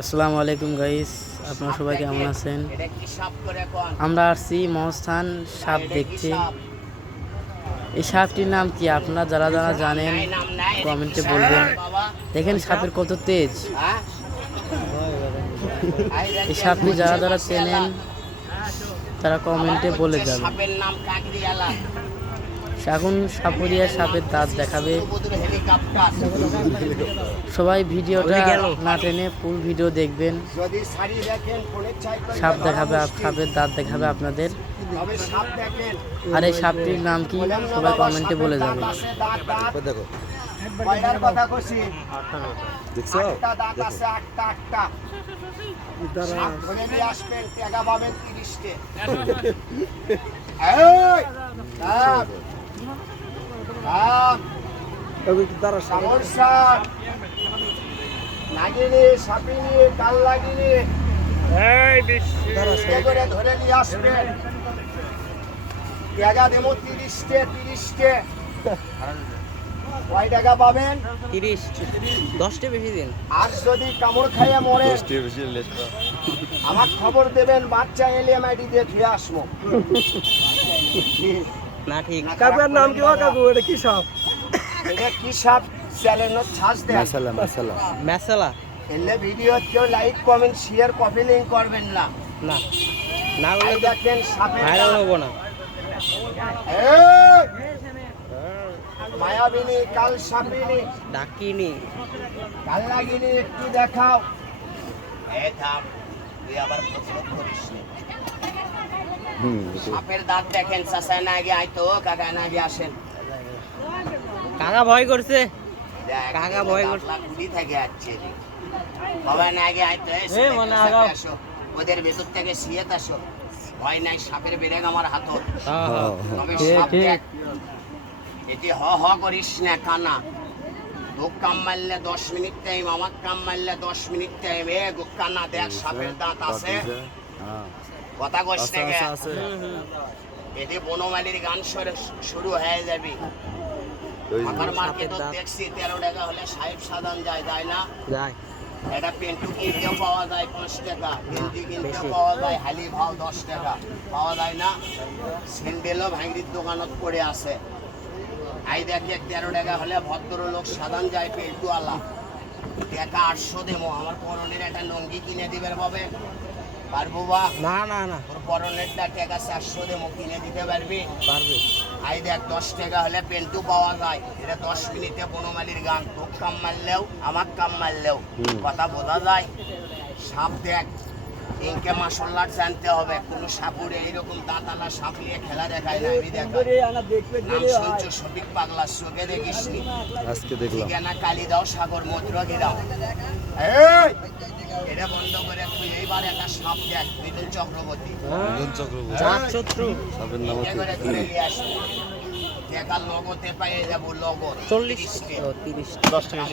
আসসালামু আলাইকুম গাইস, আপনারা সবাই কেমন আছেন? আমরা আসছি মহস্থান সাপ দেখতে। এই সাপটির নাম কি আপনারা যারা যারা জানেন কমেন্টে বলবেন। দেখেন সাপের কত তেজ। এই সাপটি যারা যারা চেনেন তারা কমেন্টে বলে যাবেন। এখন সাপুরিয়া সাপের দাঁত দেখাবে। সবাই ভিডিওটা না টেনে ফুল ভিডিও দেখবেন। সাপ দেখাবে, সাপের দাঁত দেখাবে আপনাদের। আর এই সাপটির নাম কি সবাই কমেন্টে বলে যাবেন। নাগিনি সাপিনি কাল লাগিনি ধরে নিয়ে আসবেন। টাকা দেবো 30টে কয় টাকা পাবেন? 30 10টে বেশি দিন। আর যদি কামড় খাইয়ে মরে আমার খবর দেবেন, বাচ্চা এলিএমআইডি দিয়ে ধুয়ে আসবো। না ঠিক। কাকুর নাম কি? কাকু এটা কি সাপ? এটা কি সাপ? চ্যানেলের ছাঁচ দেন। মেসালা। এলে ভিডিও কেউ like comment share copy link করবেন না। না না বলে দেখেন সাপের ভাইরাল হবো না। মায়াবিনী কাল সাপিনী ডাকিনি কাল লাগিনি একটু দেখাও। তুই আবার প্রতিরোধ করিস না। সাপের দাঁত দেখেন। চাচা না আগে আইতো, কাকা না আগে আসেন। কাকা ভয় করছে। কাকা ভয় করছে। গুলি থেকে আসছে বাবা না আগে আইতো। আসো ওদের ভেতর থেকে সিয়েত আসো। ভয় নাই, সাপের বেরেগ আমার হাত। তবে সাপ দেখ, এটি হ হ করিস না কানা। তোর কাম মারলে 10 মিনিট টাইম, আমার কাম মারলে 10 মিনিট টাইম। এ কানা দেখ সাপের দাঁত আছে, কথা কইস না। এটি বনমালীর গান শুরু হয়ে যাবে। আমার মার্কেটে দেখছি 13 টাকা হলে সাহেব সাধারণ যায় না? যায়। এটা পেন্টু কিনতে পাওয়া যায় 5 টাকা, গেঞ্জি কিনতে পাওয়া যায় হালি ভাও 10 টাকা, পাওয়া যায় না? স্যান্ডেলও ভাঙড়ির দোকানত পড়ে আছে। আই দেখে 13 টাকা হলে ভদ্রলোক সাধারণ যায় পেন্টুওয়ালা। টাকা 800 দেবো, আমার পরনের একটা লঙ্গি কিনে দিবের পাবে পারবো বা? না না না তোর পরনেরটা টাকা 400 দেবো, কিনে দিতে পারবি? পারবে। আই দেখ 10 টাকা হলে পেন্টু পাওয়া যায়। এটা 10 মিনিটে বনমালীর গান। তোর কাম মারলেও আমার কাম মারলেও কথা বোঝা যায়। সাপ দেখ, ইনকে মাসাল্লাহ জানতে হবে। কোনো সাপুরে এইরকম দাঁতালা সাপ নিয়ে খেলা দেখায় না। আমি দেখাই নাম শুনছো সঠিক পাগলা, চোখে দেখিস নি। আজকে দেখলাম ঠিকানা কালী দাও, সাগর মন্ত্র গিরাও। এটা বন্ধ করে তুই এইবার একটা সাপ দেখ। মিঠুন চক্রবর্তী শত্রু সাপের নাম করে ধরে নিয়ে আসবে। টাকা লগতে পাইয়ে যাবো, লগত 40 30 10 টাকা।